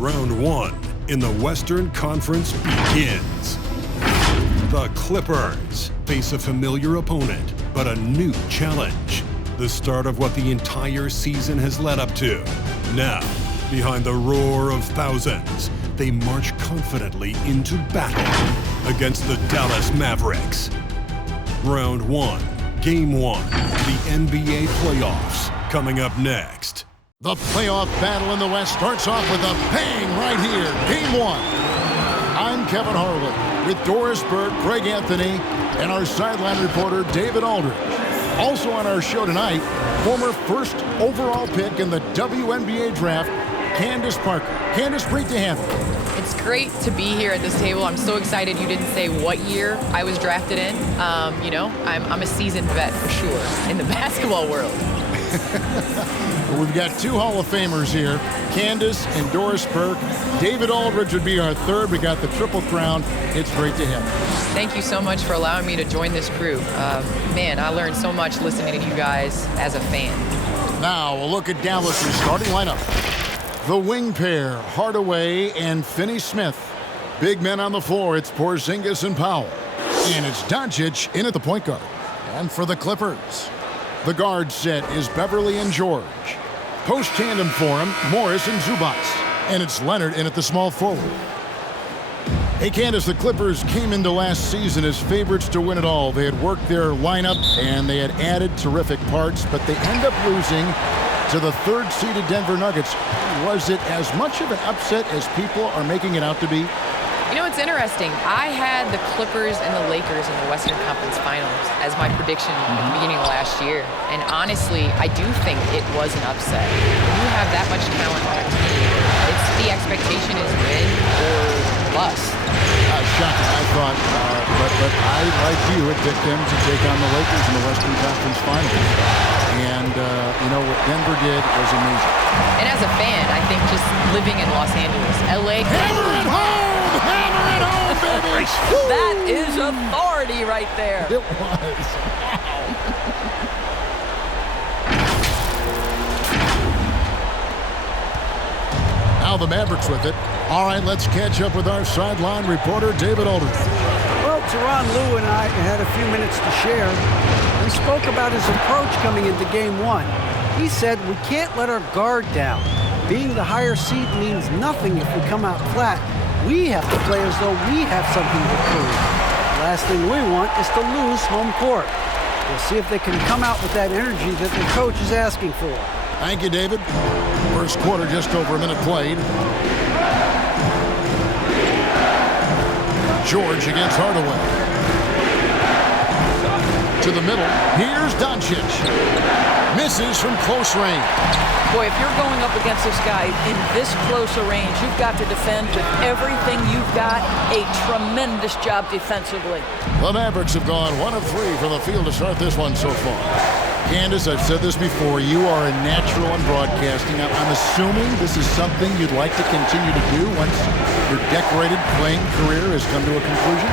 Round one in the Western Conference begins. The Clippers face a familiar opponent, but a new challenge. The start of what the entire season has led up to. Now, behind the roar of thousands, they march confidently into battle against the Dallas Mavericks. Round one, Game 1, the NBA playoffs, coming up next. The playoff battle in the West starts off with a bang right here. Game 1. I'm Kevin Harlan with Doris Burke, Greg Anthony, and our sideline reporter, David Aldridge. Also on our show tonight, former first overall pick in the WNBA draft, Candace Parker. Candace, great to have you. It's great to be here at this table. I'm so excited you didn't say what year I was drafted in. I'm a seasoned vet for sure in the basketball world. Well, we've got two Hall of Famers here, Candace and Doris Burke. David Aldridge would be our third. We got the Triple Crown. It's great to have you. Thank you so much for allowing me to join this group. Man, I learned so much listening to you guys as a fan. Now, we'll look at Dallas's starting lineup. The wing pair, Hardaway and Finney-Smith. Big men on the floor, it's Porzingis and Powell. And it's Doncic in at the point guard. And for the Clippers, the guard set is Beverly and George. Post tandem for him, Morris and Zubac. And it's Leonard in at the small forward. Hey, Candace, the Clippers came into last season as favorites to win it all. They had worked their lineup and they had added terrific parts, but they end up losing to the third-seeded Denver Nuggets. Was it as much of an upset as people are making it out to be? You know, it's interesting. I had the Clippers and the Lakers in the Western Conference Finals as my prediction at the beginning of last year. And honestly, I do think it was an upset. When you have that much talent on a team, the expectation is win or bust. Shocking, I thought, but I, like you, had picked them to take on the Lakers in the Western Conference Finals. And, what Denver did was amazing. And as a fan, I think just living in Los Angeles, LA. Hammer it home! Hammer it home, baby! That is authority right there. It was. Now the Mavericks with it. All right, let's catch up with our sideline reporter, David Aldridge. Well, Tyronn Lue and I had a few minutes to share. We spoke about his approach coming into Game 1. He said we can't let our guard down. Being the higher seed means nothing if we come out flat. We have to play as though we have something to prove. The last thing we want is to lose home court. We'll see if they can come out with that energy that the coach is asking for. Thank you, David. First quarter, just over a minute played. George against Hardaway. To the middle. Here's Doncic. Misses from close range. Boy, if you're going up against this guy in this close a range, you've got to defend with everything you've got. A tremendous job defensively. The Mavericks have gone 1 of 3 from the field to start this one so far. Candace, I've said this before, you are a natural in broadcasting. I'm assuming this is something you'd like to continue to do once your decorated playing career has come to a conclusion?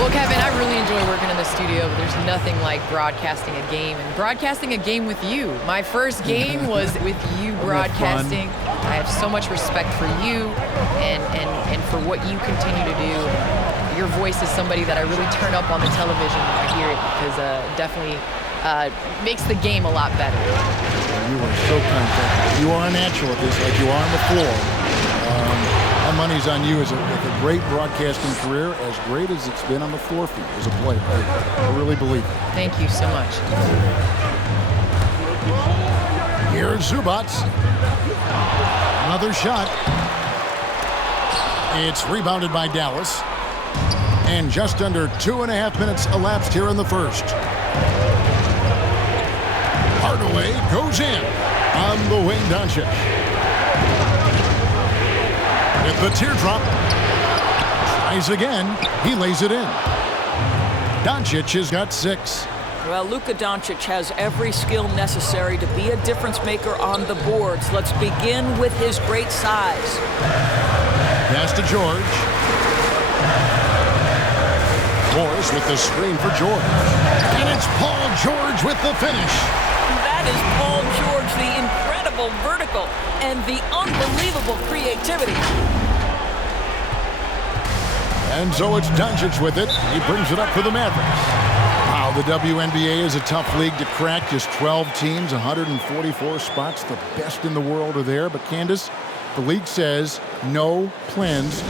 Well, Kevin, I really enjoy working in the studio, but there's nothing like broadcasting a game. And broadcasting a game with you. My first game was with you broadcasting. I have so much respect for you and for what you continue to do. Your voice is somebody that I really turn up on the television when I hear it because definitely makes the game a lot better. You are so kind. You are a natural at this, like you are on the floor. My money's on you with a great broadcasting career, as great as it's been on the floor for you as a player. I really believe it. Thank you so much. Here's Zubac. Another shot. It's rebounded by Dallas. And just under 2.5 minutes elapsed here in the first. Hardaway goes in on the wing, Doncic. With the teardrop. Tries again. He lays it in. Doncic has got 6. Well, Luka Doncic has every skill necessary to be a difference maker on the boards. Let's begin with his great size. Pass to George. Morris with the screen for George. And it's Paul George with the finish. That is Paul George, the incredible incredible vertical and the unbelievable creativity. And so it's Doncic with it. He brings it up for the Mavericks. Wow, the WNBA is a tough league to crack. Just 12 teams, 144 spots. The best in the world are there. But Candace, the league says no plans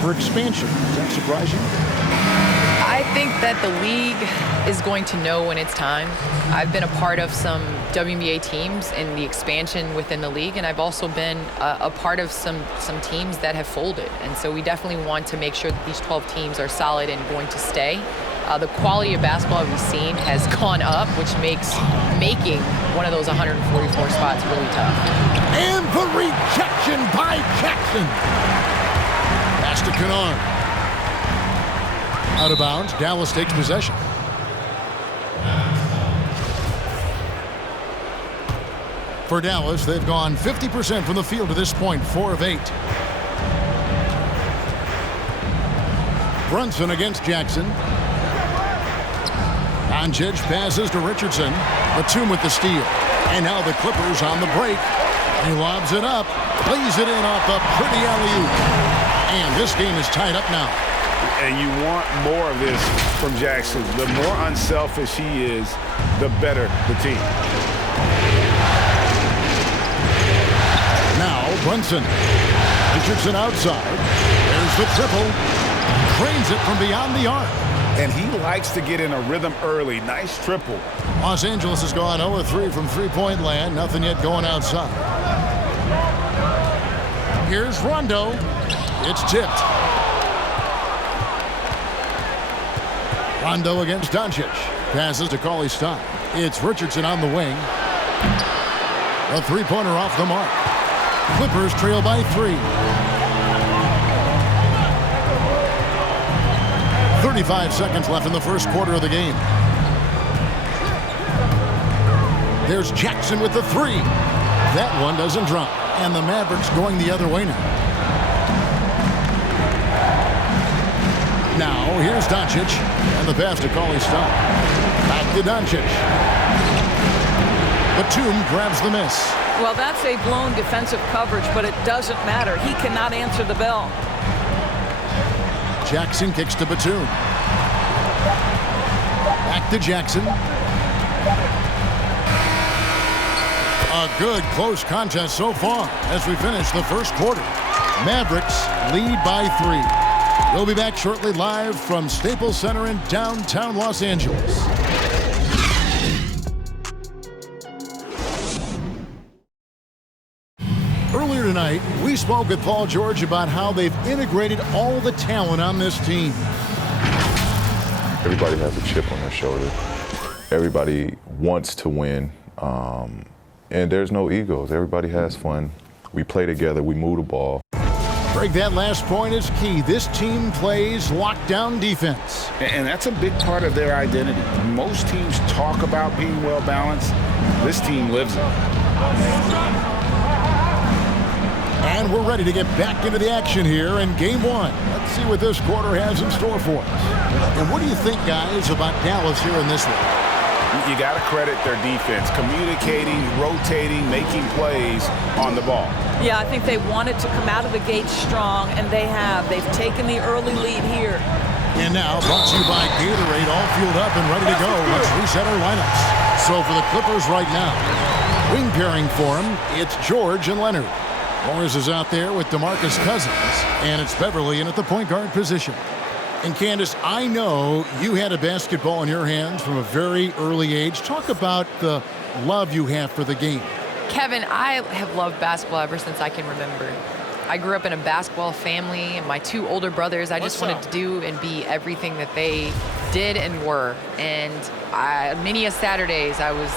for expansion. Does that surprise you? I think that the league is going to know when it's time. I've been a part of some WNBA teams in the expansion within the league, and I've also been a part of some teams that have folded. And so we definitely want to make sure that these 12 teams are solid and going to stay. The quality of basketball we've seen has gone up, which makes making one of those 144 spots really tough. And the rejection by Jackson. Pass to Kennard. Out of bounds. Dallas takes possession. For Dallas, they've gone 50% from the field to this point, 4 of 8. Brunson against Jackson. Doncic passes to Richardson. Batum with the steal. And now the Clippers on the break. He lobs it up. Lays it in off a pretty alley-oop. And this game is tied up now. And you want more of this from Jackson. The more unselfish he is, the better the team. Now Brunson. Richardson outside. There's the triple. Drains it from beyond the arc. And he likes to get in a rhythm early. Nice triple. Los Angeles has gone 0-3 from three-point land. Nothing yet going outside. Here's Rondo. It's tipped. Rondo against Doncic. Passes to Cauley-Stein. It's Richardson on the wing. A three-pointer off the mark. Clippers trail by 3. 35 seconds left in the first quarter of the game. There's Jackson with the 3. That one doesn't drop. And the Mavericks going the other way now. Now, here's Doncic. And the pass to Cauley-Stein. Back to Doncic. Batum grabs the miss. Well, that's a blown defensive coverage, but it doesn't matter. He cannot answer the bell. Jackson kicks to Batum. Back to Jackson. A good close contest so far as we finish the first quarter. Mavericks lead by 3. We'll be back shortly live from Staples Center in downtown Los Angeles. Earlier tonight, we spoke with Paul George about how they've integrated all the talent on this team. Everybody has a chip on their shoulder. Everybody wants to win, and there's no egos. Everybody has fun. We play together. We move the ball. Greg, that last point is key. This team plays lockdown defense. And that's a big part of their identity. Most teams talk about being well-balanced. This team lives it. And we're ready to get back into the action here in Game 1. Let's see what this quarter has in store for us. And what do you think, guys, about Dallas here in this one? You got to credit their defense, communicating, rotating, making plays on the ball. Yeah, I think they wanted to come out of the gate strong, and they have. They've taken the early lead here. And now, brought to you by Gatorade, all fueled up and ready to go. Let's reset our lineups. So for the Clippers right now, wing pairing for them, it's George and Leonard. Morris is out there with DeMarcus Cousins, and it's Beverly in at the point guard position. And Candace, I know you had a basketball in your hands from a very early age. Talk about the love you have for the game. Kevin, I have loved basketball ever since I can remember. I grew up in a basketball family, and my 2 older brothers, I just wanted to do and be everything that they did and were. And many a Saturdays, I was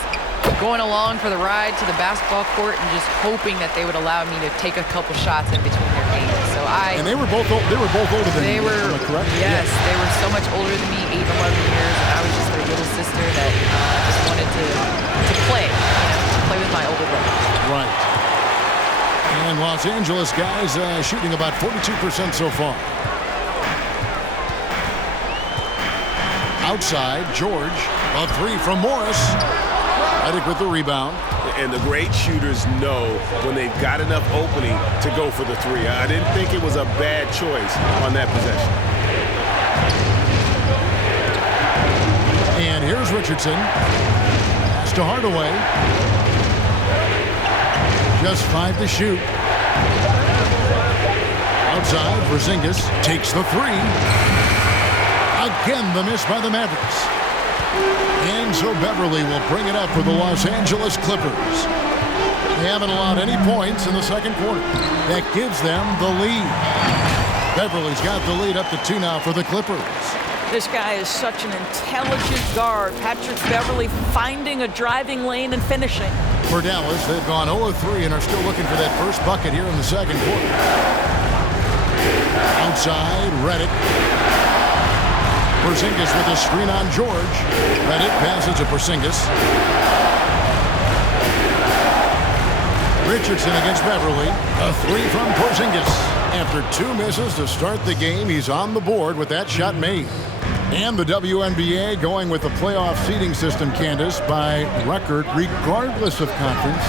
going along for the ride to the basketball court and just hoping that they would allow me to take a couple shots in between their games. So And they were both older than you. Am I correct? Yes, they were so much older than me, 8 and 11 years, and I was just their little sister that just wanted to play, to play with my older brother. Right. And Los Angeles guys shooting about 42% so far. Outside, George, a 3 from Morris. Redick with the rebound. And the great shooters know when they've got enough opening to go for the three. I didn't think it was a bad choice on that possession. And here's Richardson. Pass to Hardaway. Just 5 to shoot. Outside, Porzingis takes the three. Again, the miss by the Mavericks. And so Beverly will bring it up for the Los Angeles Clippers. They haven't allowed any points in the second quarter. That gives them the lead. Beverly's got the lead up to 2 now for the Clippers. This guy is such an intelligent guard. Patrick Beverly finding a driving lane and finishing. For Dallas, they've gone 0-3 and are still looking for that first bucket here in the second quarter. Outside, Redick. Porzingis with a screen on George. Redick passes to Porzingis. Richardson against Beverly. A three from Porzingis. After 2 misses to start the game, he's on the board with that shot made. And the WNBA going with the playoff seeding system, Candace, by record regardless of conference.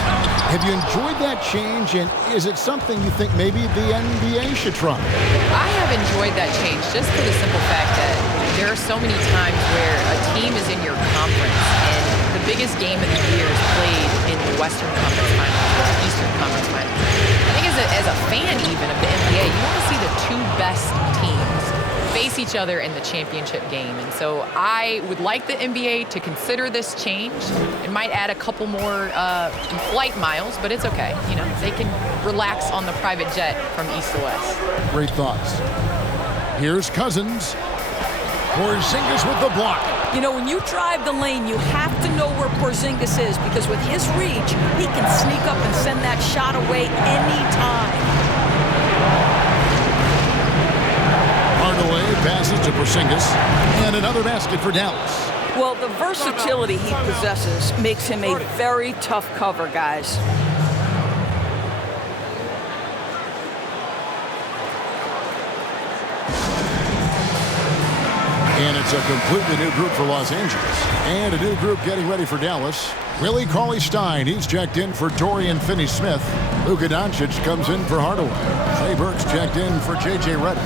Have you enjoyed that change, and is it something you think maybe the NBA should try? I have enjoyed that change just for the simple fact that there are so many times where a team is in your conference and the biggest game of the year is played in the Western Conference Finals or the Eastern Conference Finals. I think as a fan even of the NBA, you want to see the 2 best teams face each other in the championship game. And so I would like the NBA to consider this change. It might add a couple more flight miles, but it's okay. You know, they can relax on the private jet from east to west. Great thoughts. Here's Cousins. Porzingis with the block. You know, when you drive the lane, you have to know where Porzingis is, because with his reach, he can sneak up and send that shot away anytime. Hardaway passes to Porzingis, and another basket for Dallas. Well, the versatility he possesses makes him a very tough cover, guys. And it's a completely new group for Los Angeles. And a new group getting ready for Dallas. Willie Cauley-Stein, he's checked in for Dorian Finney-Smith. Luka Doncic comes in for Hardaway. Trey Burke's checked in for J.J. Redick.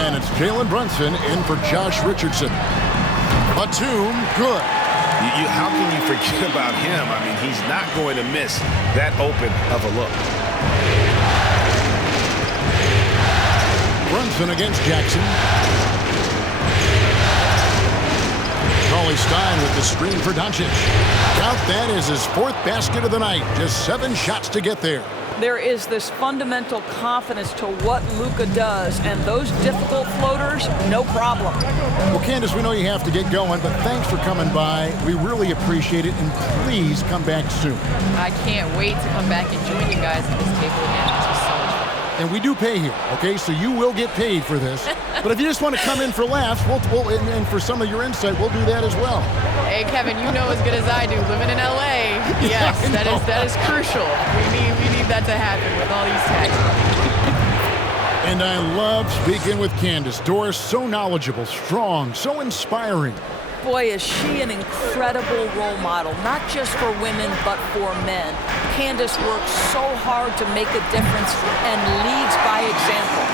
And it's Jalen Brunson in for Josh Richardson. Batum, good. How can you forget about him? I mean, he's not going to miss that open of a look. Brunson against Jackson. Cauley-Stein with the screen for Doncic. Count that as his 4th basket of the night. Just 7 shots to get there. There is this fundamental confidence to what Luka does, and those difficult floaters, no problem. Well, Candace, we know you have to get going, but thanks for coming by. We really appreciate it, and please come back soon. I can't wait to come back and join you guys at this table again. This was so much fun. And we do pay here, okay? So you will get paid for this. But if you just want to come in for laughs, and for some of your insight, we'll do that as well. Hey, Kevin, you know as good as I do, living in L.A. Yes, that is crucial. We need that to happen with all these taxes. And I love speaking with Candace. Doris, so knowledgeable, strong, so inspiring. Boy, is she an incredible role model, not just for women, but for men. Candace works so hard to make a difference and leads by example.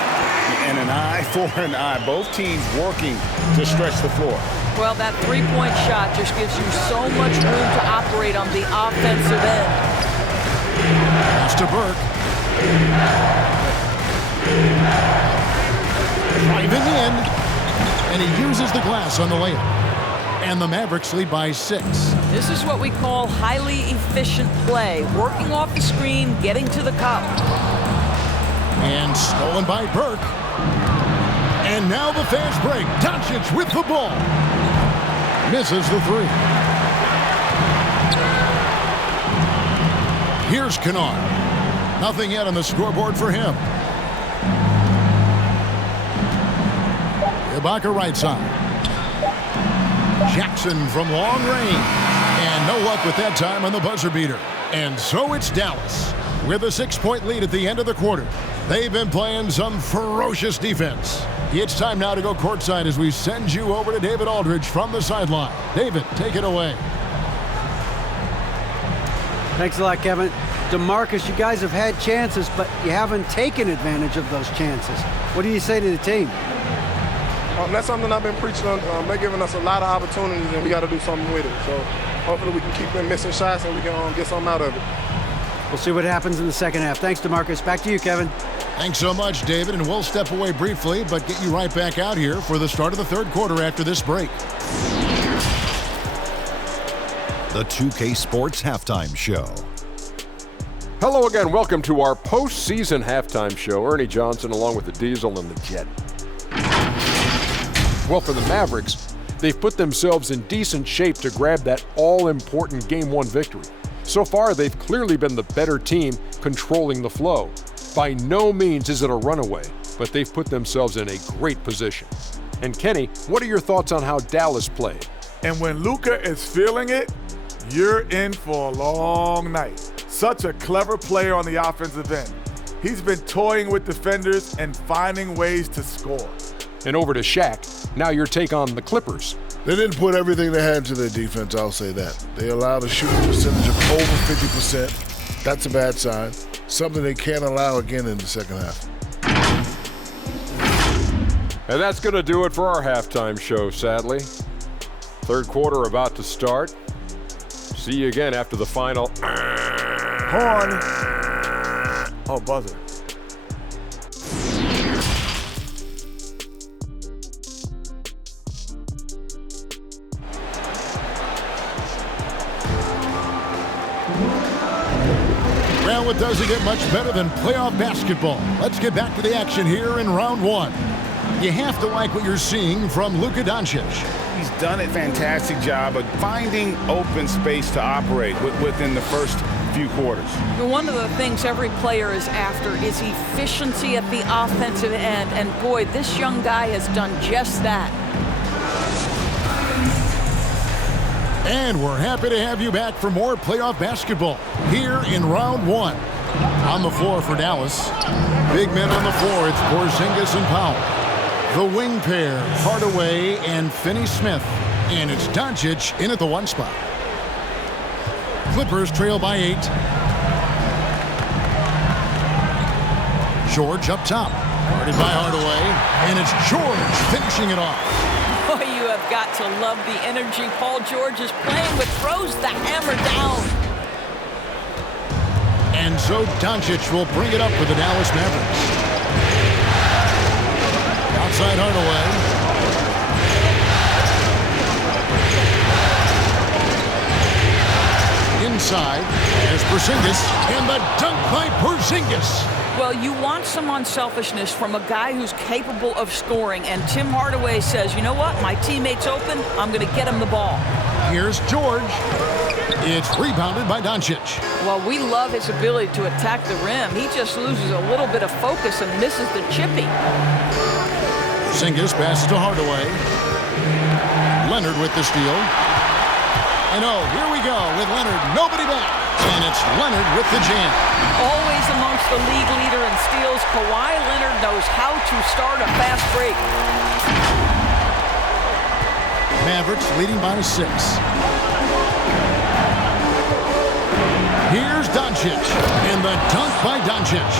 And an eye for an eye. Both teams working to stretch the floor. Well, that three-point shot just gives you so much room to operate on the offensive end. Pass to Burke. Driving in, and he uses the glass on the layup. And the Mavericks lead by 6. This is what we call highly efficient play. Working off the screen, getting to the cup. And stolen by Burke. And now the fast break. Doncic with the ball. Misses the 3. Here's Kennard. Nothing yet on the scoreboard for him. Ibaka right side. Jackson from long range. And no luck with that time on the buzzer beater. And so it's Dallas with a 6-point lead at the end of the quarter. They've been playing some ferocious defense. It's time now to go courtside as we send you over to David Aldridge from the sideline. David, take it away. Thanks a lot, Kevin. DeMarcus, you guys have had chances, but you haven't taken advantage of those chances. What do you say to the team? That's something I've been preaching on. They're giving us a lot of opportunities, and we got to do something with it. So hopefully we can keep them missing shots and we can get something out of it. We'll see what happens in the second half. Thanks, DeMarcus. Back to you, Kevin. Thanks so much, David, and we'll step away briefly, but get you right back out here for the start of the third quarter after this break. The 2K Sports Halftime Show. Hello again. Welcome to our postseason halftime show. Ernie Johnson along with the Diesel and the Jet. Well, for the Mavericks, they've put themselves in decent shape to grab that all-important Game 1 victory. So far, they've clearly been the better team controlling the flow. By no means is it a runaway, but they've put themselves in a great position. And Kenny, what are your thoughts on how Dallas played? And when Luka is feeling it, you're in for a long night. Such a clever player on the offensive end. He's been toying with defenders and finding ways to score. And over to Shaq. Now your take on the Clippers. They didn't put everything they had into their defense, I'll say that. They allowed a shooting percentage of over 50%. That's a bad sign. Something they can't allow again in the second half. And that's going to do it for our halftime show, sadly. Third quarter about to start. See you again after the final. Horn. Oh, buzzer. Well, it doesn't get much better than playoff basketball. Let's get back to the action here in round one. You have to like what you're seeing from Luka Doncic. He's done a fantastic job of finding open space to operate within the first few quarters. One of the things every player is after is efficiency at the offensive end, and boy, this young guy has done just that. And we're happy to have you back for more playoff basketball here in round one. On the floor for Dallas, big men on the floor, it's Porzingis and Powell. The wing pair, Hardaway and Finney-Smith. And it's Doncic in at the one spot. Clippers trail by 8. George up top, guarded by Hardaway. And it's George finishing it off. Boy, you have got to love the energy Paul George is playing with. Throws the hammer down. And so Doncic will bring it up for the Dallas Mavericks. Outside Hardaway. Inside as Porzingis, and the dunk by Porzingis. Well, you want some unselfishness from a guy who's capable of scoring, and Tim Hardaway says, you know what, my teammate's open, I'm going to get him the ball. Here's George. It's rebounded by Doncic. Well, we love his ability to attack the rim. He just loses a little bit of focus and misses the chippy. Porzingis passes to Hardaway. Leonard with the steal. And oh, here we go with Leonard. Nobody back. And it's Leonard with the jam. Always amongst the league leader in steals, Kawhi Leonard knows how to start a fast break. Mavericks leading by 6. Here's Doncic. And the dunk by Doncic.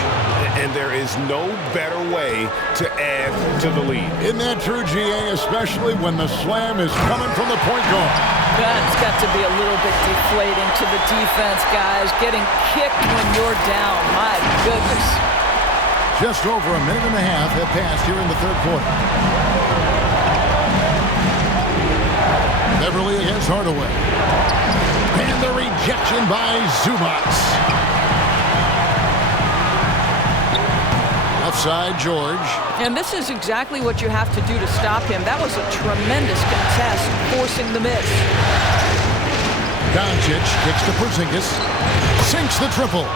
And there is no better way to add to the lead. Isn't that true, GA? Especially when the slam is coming from the point guard. That's got to be a little bit deflating to the defense, guys. Getting kicked when you're down. My goodness. Just over a minute and a half have passed here in the third quarter. Beverly against Hardaway. And the rejection by Zubac. Outside George. And this is exactly what you have to do to stop him. That was a tremendous contest, forcing the miss. Doncic kicks to Porzingis. Sinks the triple.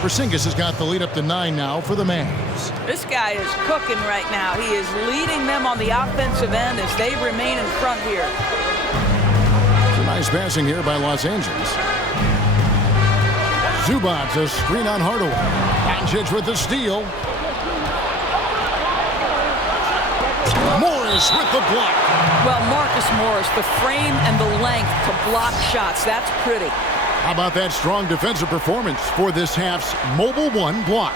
Porzingis has got the lead up to 9 now for the Mavs. This guy is cooking right now. He is leading them on the offensive end as they remain in front here. Some nice passing here by Los Angeles. Zubac a screen on Hardaway. Doncic with the steal. Morris with the block. Well, Marcus Morris, the frame and the length to block shots. That's pretty. How about that strong defensive performance for this half's Mobile One block?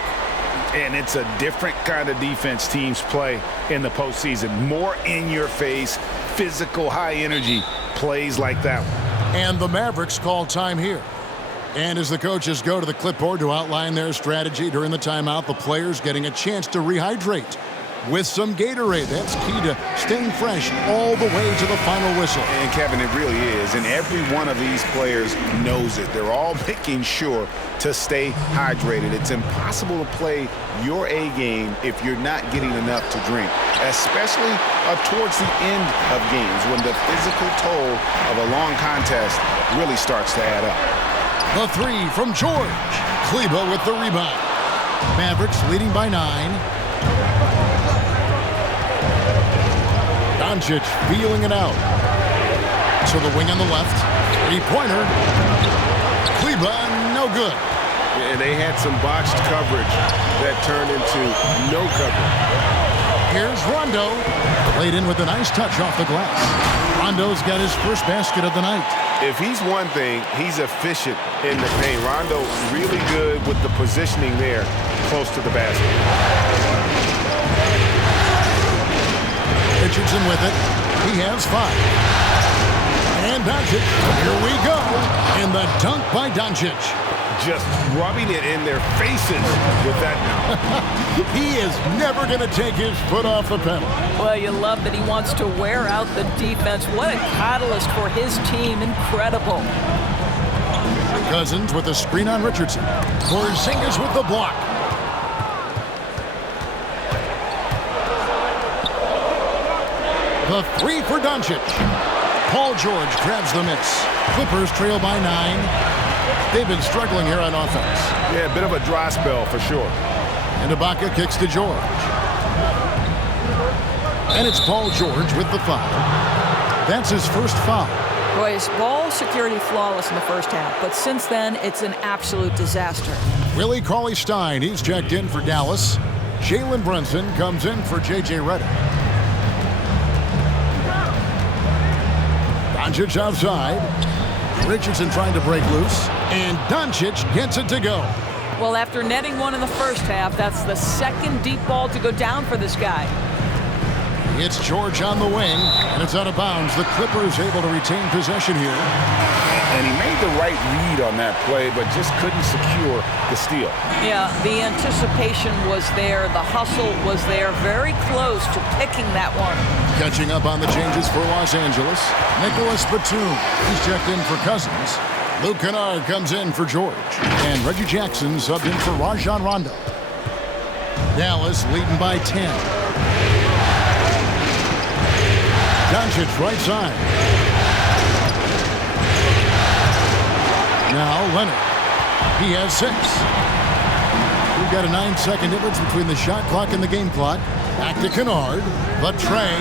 And it's a different kind of defense teams play in the postseason. More in-your-face, physical, high-energy plays like that one. And the Mavericks call time here. And as the coaches go to the clipboard to outline their strategy during the timeout, the players getting a chance to rehydrate with some Gatorade. That's key to staying fresh all the way to the final whistle. And Kevin, it really is. And every one of these players knows it. They're all making sure to stay hydrated. It's impossible to play your A game if you're not getting enough to drink, especially towards the end of games when the physical toll of a long contest really starts to add up. The three from George. Kleba with the rebound. Mavericks leading by 9. Doncic feeling it out. To the wing on the left. Three-pointer. Kleba, no good. And they had some botched coverage that turned into no coverage. Here's Rondo. Played in with a nice touch off the glass. Rondo's got his first basket of the night. If he's one thing, he's efficient in the paint. Rondo really good with the positioning there close to the basket. Richardson with it. He has 5. And Doncic. Here we go. And the dunk by Doncic. Just rubbing it in their faces with that. He is never going to take his foot off the pedal. Well, you love that he wants to wear out the defense. What a catalyst for his team. Incredible. Cousins with a screen on Richardson. Porzingis with the block. The three for Doncic. Paul George grabs the miss. Clippers trail by 9. They've been struggling here on offense. Yeah, a bit of a dry spell for sure. And Ibaka kicks to George. And it's Paul George with the foul. That's his first foul. Boy, his ball security flawless in the first half, but since then, it's an absolute disaster. Willie Cauley-Stein, he's checked in for Dallas. Jalen Brunson comes in for J.J. Redick. Doncic outside. Richardson trying to break loose. And Doncic gets it to go. Well, after netting one in the first half, that's the second deep ball to go down for this guy. It's George on the wing, and it's out of bounds. The Clippers able to retain possession here. And he made the right read on that play, but just couldn't secure the steal. Yeah, the anticipation was there. The hustle was there. Very close to picking that one. Catching up on the changes for Los Angeles. Nicholas Batum, he's checked in for Cousins. Luke Kennard comes in for George. And Reggie Jackson subbed in for Rajon Rondo. Dallas leading by 10. Doncic right side. Now Leonard. He has 6. We've got a 9-second difference between the shot clock and the game clock. Back to Kennard. The tray.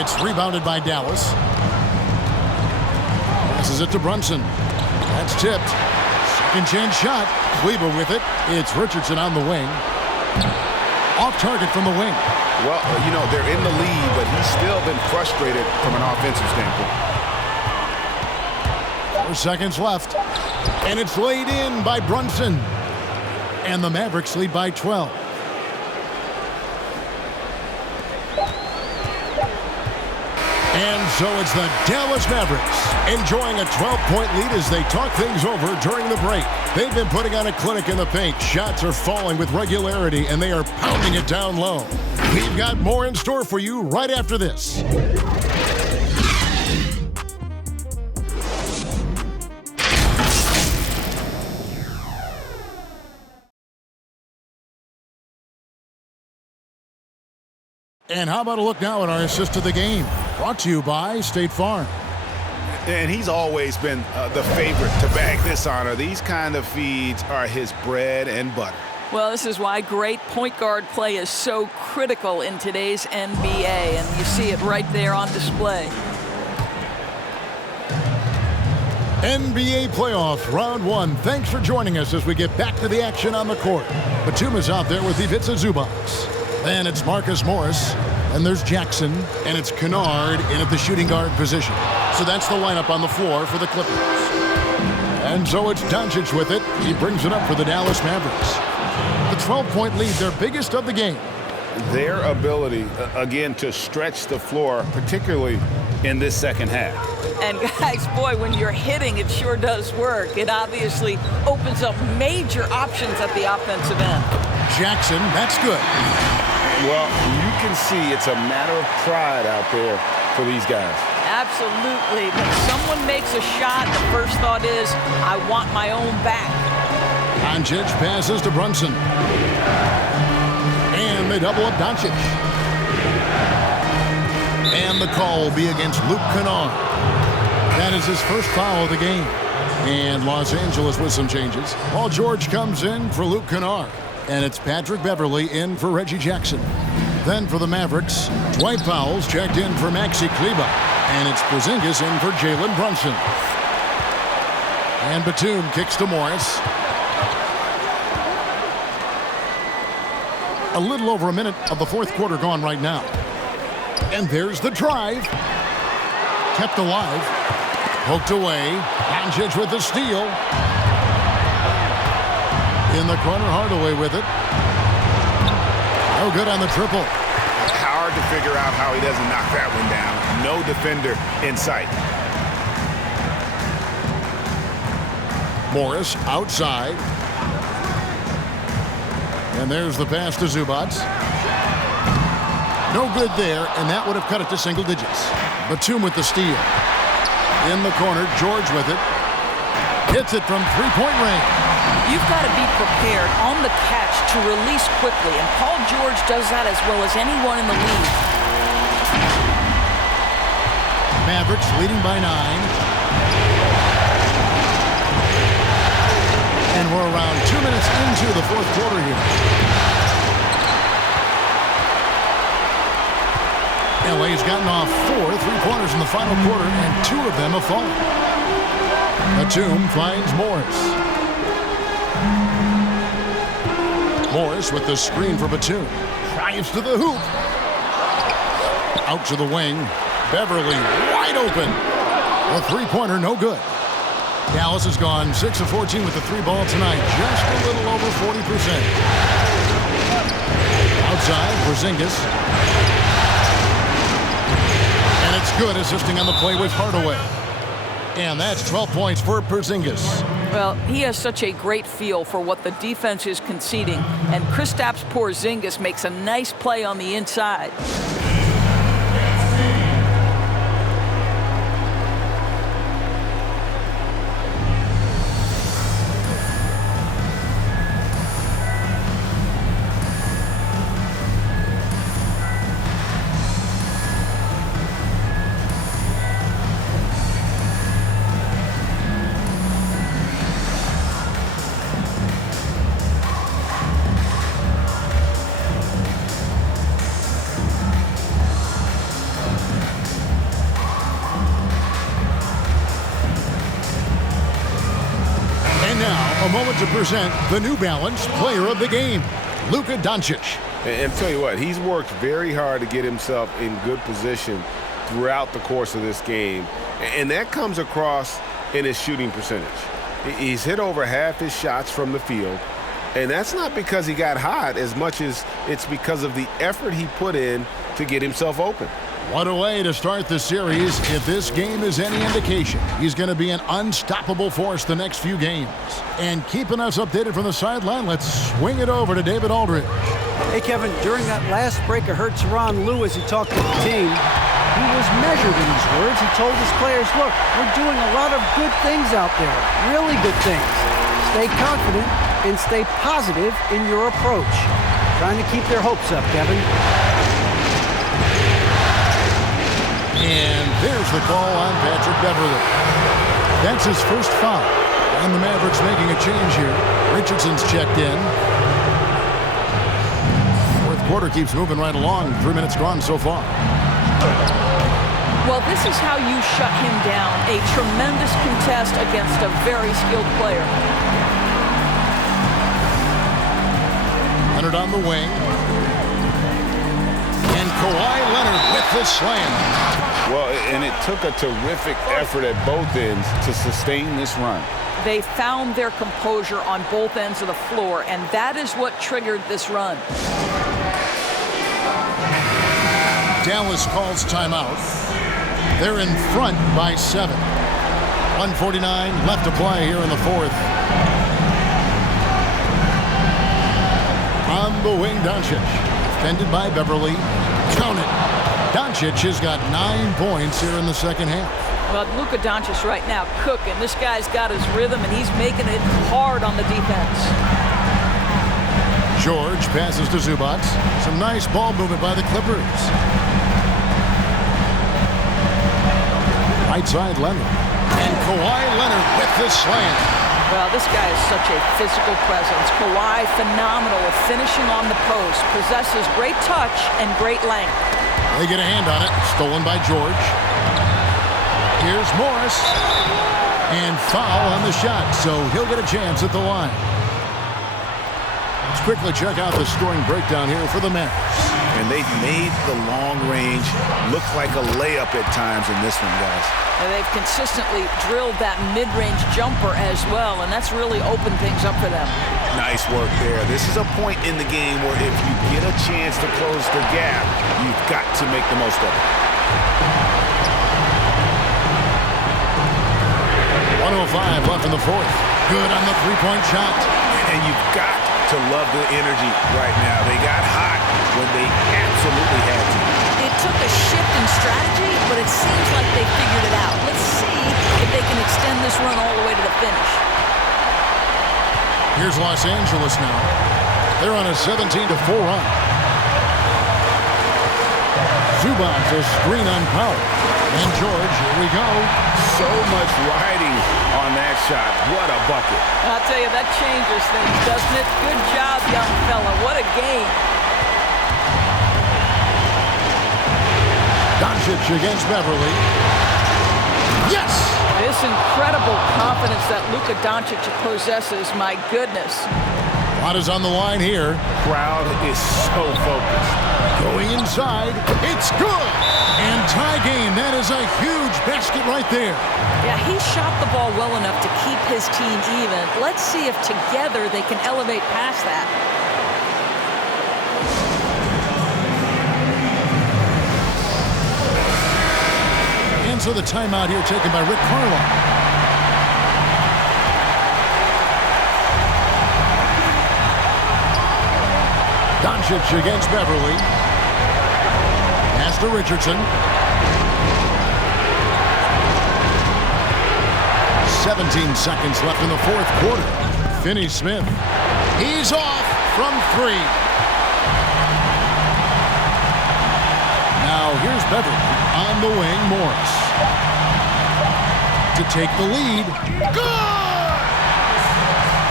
It's rebounded by Dallas. Passes it to Brunson. That's tipped. Second chance shot. Kleba with it. It's Richardson on the wing. Off target from the wing. Well, you know, they're in the lead, but he's still been frustrated from an offensive standpoint. 4 seconds left. And it's laid in by Brunson. And the Mavericks lead by 12. And so it's the Dallas Mavericks enjoying a 12-point lead as they talk things over during the break. They've been putting on a clinic in the paint. Shots are falling with regularity, and they are pounding it down low. We've got more in store for you right after this. And how about a look now at our assist of the game? Brought to you by State Farm. And he's always been the favorite to bag this honor. These kind of feeds are his bread and butter. Well, this is why great point guard play is so critical in today's NBA, and you see it right there on display. NBA playoffs, round 1. Thanks for joining us as we get back to the action on the court. Batum is out there with Ivica Zubac. Then it's Marcus Morris. And there's Jackson. And it's Kennard in at the shooting guard position. So that's the lineup on the floor for the Clippers. And so it's Doncic with it. He brings it up for the Dallas Mavericks. The 12-point lead, their biggest of the game. Their ability, again, to stretch the floor, particularly in this second half. And guys, boy, when you're hitting, it sure does work. It obviously opens up major options at the offensive end. Jackson, that's good. Well, you can see it's a matter of pride out there for these guys. Absolutely. When someone makes a shot, the first thought is, I want my own back. Doncic passes to Brunson. And they double up Doncic. And the call will be against Luke Kennard. That is his first foul of the game. And Los Angeles with some changes. Paul George comes in for Luke Kennard. And it's Patrick Beverley in for Reggie Jackson. Then for the Mavericks, Dwight Powell's checked in for Maxi Kleber. And it's Porzingis in for Jalen Brunson. And Batum kicks to Morris. A little over a minute of the fourth quarter gone right now. And there's the drive. Kept alive. Poked away. Doncic with the steal. In the corner, Hardaway with it. No good on the triple. Hard to figure out how he doesn't knock that one down. No defender in sight. Morris outside. And there's the pass to Zubac. No good there, and that would have cut it to single digits. Batum with the steal. In the corner, George with it. Hits it from three-point range. You've got to be prepared on the catch to release quickly, and Paul George does that as well as anyone in the league. Mavericks leading by 9. And we're around 2 minutes into the fourth quarter here. LA's gotten off 4 3-pointers in the final quarter, and 2 of them have fallen. Batum finds Morris. Morris with the screen for Batum. Drives to the hoop. Out to the wing. Beverley wide open. A three-pointer, no good. Dallas has gone 6 of 14 with the 3-ball tonight. Just a little over 40%. Outside, Porzingis. And it's good, assisting on the play with Hardaway. And that's 12 points for Porzingis. Well, he has such a great feel for what the defense is conceding. And Kristaps Porzingis makes a nice play on the inside. A moment to present the New Balance Player of the Game, Luka Doncic. And tell you what, he's worked very hard to get himself in good position throughout the course of this game. And that comes across in his shooting percentage. He's hit over half his shots from the field. And that's not because he got hot as much as it's because of the effort he put in to get himself open. What a way to start the series. If this game is any indication, he's going to be an unstoppable force the next few games. And keeping us updated from the sideline, let's swing it over to David Aldridge. Hey, Kevin, during that last break, I heard Tyronn Lue as he talked to the team. He was measured in his words. He told his players, look, we're doing a lot of good things out there, really good things. Stay confident and stay positive in your approach. Trying to keep their hopes up, Kevin. And there's the call on Patrick Beverley. That's his first foul. And the Mavericks making a change here. Richardson's checked in. Fourth quarter keeps moving right along. 3 minutes gone so far. Well, this is how you shut him down. A tremendous contest against a very skilled player. Leonard on the wing. And Kawhi Leonard with the slam. Well, and it took a terrific effort at both ends to sustain this run. They found their composure on both ends of the floor, and that is what triggered this run. Dallas calls timeout. They're in front by 7. 1:49 left to play here in the fourth. On the wing, Doncic. Defended by Beverly. Count it. Doncic has got 9 points here in the second half. Well, Luka Doncic right now cooking. This guy's got his rhythm, and he's making it hard on the defense. George passes to Zubac. Some nice ball movement by the Clippers. Right side, Leonard. And Kawhi Leonard with the slam. Well, this guy is such a physical presence. Kawhi, phenomenal at finishing on the post. Possesses great touch and great length. They get a hand on it. Stolen by George. Here's Morris. And foul on the shot, so he'll get a chance at the line. Let's quickly check out the scoring breakdown here for the Mavericks. And they've made the long range look like a layup at times in this one, guys. And they've consistently drilled that mid-range jumper as well, and that's really opened things up for them. Nice work there. This is a point in the game where if you get a chance to close the gap, you've got to make the most of it. 1:05 left in the fourth. Good on the three-point shot. And you've got to love the energy right now. They got hot when they absolutely had to. It took a shift in strategy, but it seems like they figured it out. Let's see if they can extend this run all the way to the finish. Here's Los Angeles now. They're on a 17-4 run. Zubac, a screen on Powell. And George, here we go. So much riding on that shot. What a bucket. I'll tell you, that changes things, doesn't it? Good job, young fella. What a game. Doncic against Beverly. Yes! This incredible confidence that Luka Doncic possesses, my goodness. A lot is on the line here. Crowd is so focused. Going inside, it's good! And tie game, that is a huge basket right there. Yeah, he shot the ball well enough to keep his team even. Let's see if together they can elevate past that. And so the timeout here taken by Rick Carlisle. Doncic against Beverly. Pass to Richardson. 17 seconds left in the fourth quarter. Finney-Smith. He's off from 3. Now here's Beverly on the wing. Morris to take the lead. Good!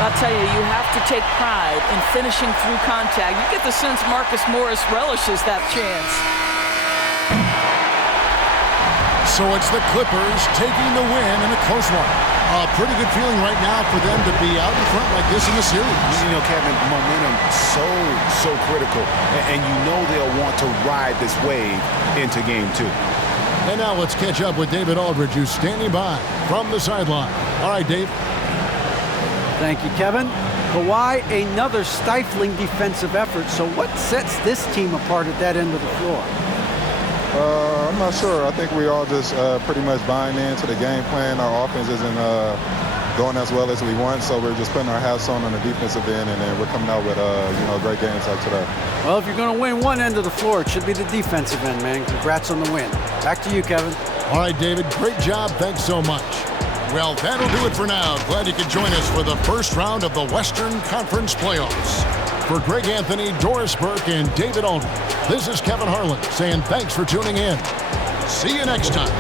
I'll tell you, you have to take pride in finishing through contact. You get the sense Marcus Morris relishes that chance. So it's the Clippers taking the win in a close one. A pretty good feeling right now for them to be out in front like this in the series. You know, Kevin, momentum so critical. And you know they'll want to ride this wave into game 2. And now let's catch up with David Aldridge, who's standing by from the sideline. All right, Dave. Thank you, Kevin. Kawhi, another stifling defensive effort. So what sets this team apart at that end of the floor? I'm not sure. I think we all just pretty much buying into the game plan. Our offense isn't going as well as we want, so we're just putting our hats on the defensive end, and then we're coming out with great games like today. Well, if you're going to win one end of the floor, it should be the defensive end, man. Congrats on the win. Back to you, Kevin. All right, David. Great job. Thanks so much. Well, that'll do it for now. Glad you could join us for the first round of the Western Conference Playoffs. For Greg Anthony, Doris Burke, and David Aldridge, this is Kevin Harlan saying thanks for tuning in. See you next time.